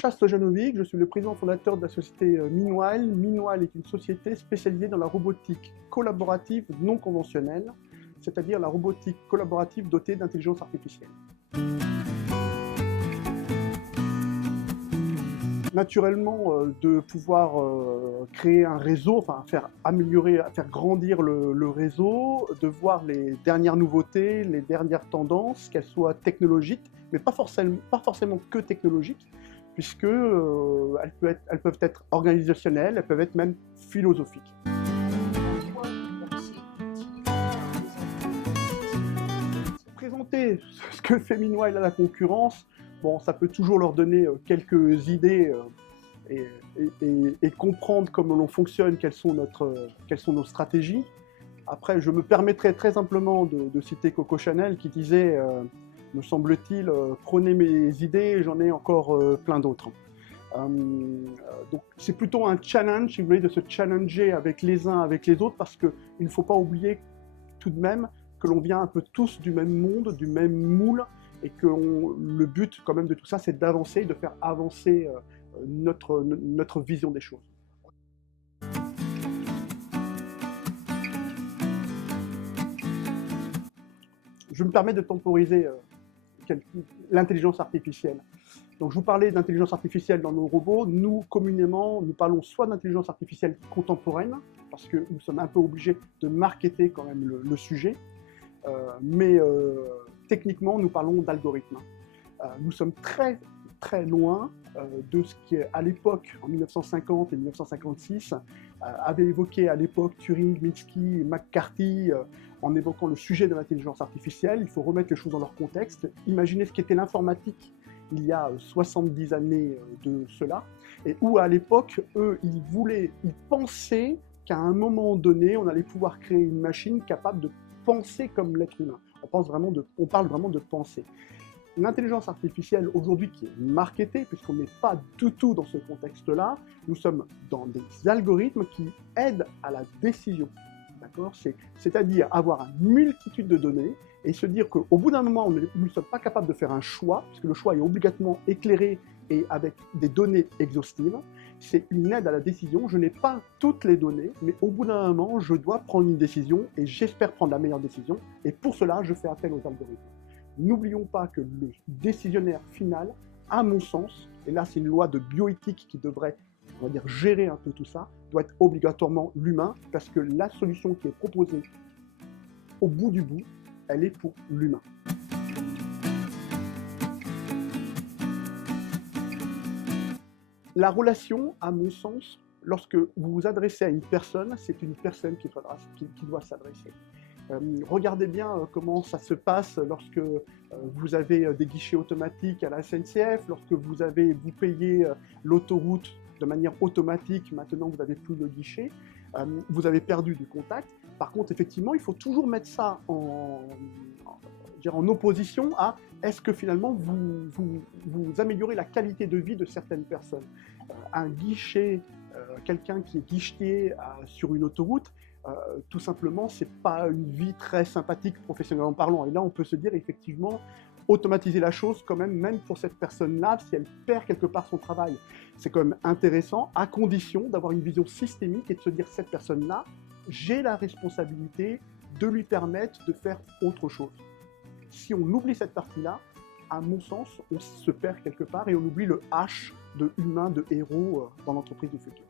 Sacha Stojanovic, je suis le président fondateur de la société Meanwhile. Meanwhile est une société spécialisée dans la robotique collaborative non conventionnelle, c'est-à-dire la robotique collaborative dotée d'intelligence artificielle. Naturellement, de pouvoir créer un réseau, enfin faire améliorer, faire grandir le réseau, de voir les dernières nouveautés, les dernières tendances, qu'elles soient technologiques, mais pas forcément que technologiques, puisque elles peuvent être organisationnelles, elles peuvent être même philosophiques. Présenter ce que fait Meanwhile à la concurrence, bon, ça peut toujours leur donner quelques idées et comprendre comment l'on fonctionne, quelles sont nos stratégies. Après, je me permettrai très simplement de citer Coco Chanel qui disait, me semble-t-il, prenez mes idées, j'en ai encore plein d'autres. Donc c'est plutôt un challenge, si vous voulez, de se challenger avec les uns, avec les autres, parce qu'il ne faut pas oublier tout de même que l'on vient un peu tous du même monde, du même moule, et que le but quand même de tout ça, c'est d'avancer, de faire avancer notre vision des choses. Je me permets de temporiser l'intelligence artificielle. Donc je vous parlais d'intelligence artificielle dans nos robots. Nous, communément, nous parlons soit d'intelligence artificielle contemporaine, parce que nous sommes un peu obligés de marketer quand même le sujet, mais techniquement, nous parlons d'algorithmes. Nous sommes très loin de ce qui, à l'époque, en 1950 et 1956, avait évoqué à l'époque Turing, Minsky, McCarthy, en évoquant le sujet de l'intelligence artificielle. Il faut remettre les choses dans leur contexte. Imaginez ce qu'était l'informatique il y a 70 années de cela, et où à l'époque, eux, ils pensaient qu'à un moment donné, on allait pouvoir créer une machine capable de penser comme l'être humain. On parle vraiment de penser. L'intelligence artificielle aujourd'hui qui est marketée, puisqu'on n'est pas du tout dans ce contexte-là, nous sommes dans des algorithmes qui aident à la décision. C'est-à-dire avoir une multitude de données et se dire qu'au bout d'un moment, nous ne sommes pas capables de faire un choix, puisque le choix est obligatoirement éclairé et avec des données exhaustives. C'est une aide à la décision. Je n'ai pas toutes les données, mais au bout d'un moment, je dois prendre une décision et j'espère prendre la meilleure décision. Et pour cela, je fais appel aux algorithmes. N'oublions pas que le décisionnaire final, à mon sens, et là c'est une loi de bioéthique qui devrait, on va dire, gérer un peu tout ça, doit être obligatoirement l'humain, parce que la solution qui est proposée au bout du bout, elle est pour l'humain. La relation, à mon sens, lorsque vous vous adressez à une personne, c'est une personne qui doit s'adresser. Regardez bien comment ça se passe lorsque vous avez des guichets automatiques à la SNCF, lorsque vous payez l'autoroute de manière automatique, maintenant vous n'avez plus le guichet, vous avez perdu du contact. Par contre, effectivement, il faut toujours mettre ça en opposition à est-ce que finalement vous améliorez la qualité de vie de certaines personnes. Un guichet, quelqu'un qui est guichetier sur une autoroute, tout simplement, c'est pas une vie très sympathique professionnellement parlant. Et là, on peut se dire effectivement, automatiser la chose quand même pour cette personne-là, si elle perd quelque part son travail. C'est quand même intéressant, à condition d'avoir une vision systémique et de se dire, cette personne-là, j'ai la responsabilité de lui permettre de faire autre chose. Si on oublie cette partie-là, à mon sens, on se perd quelque part et on oublie le H de humain, de héros dans l'entreprise du futur.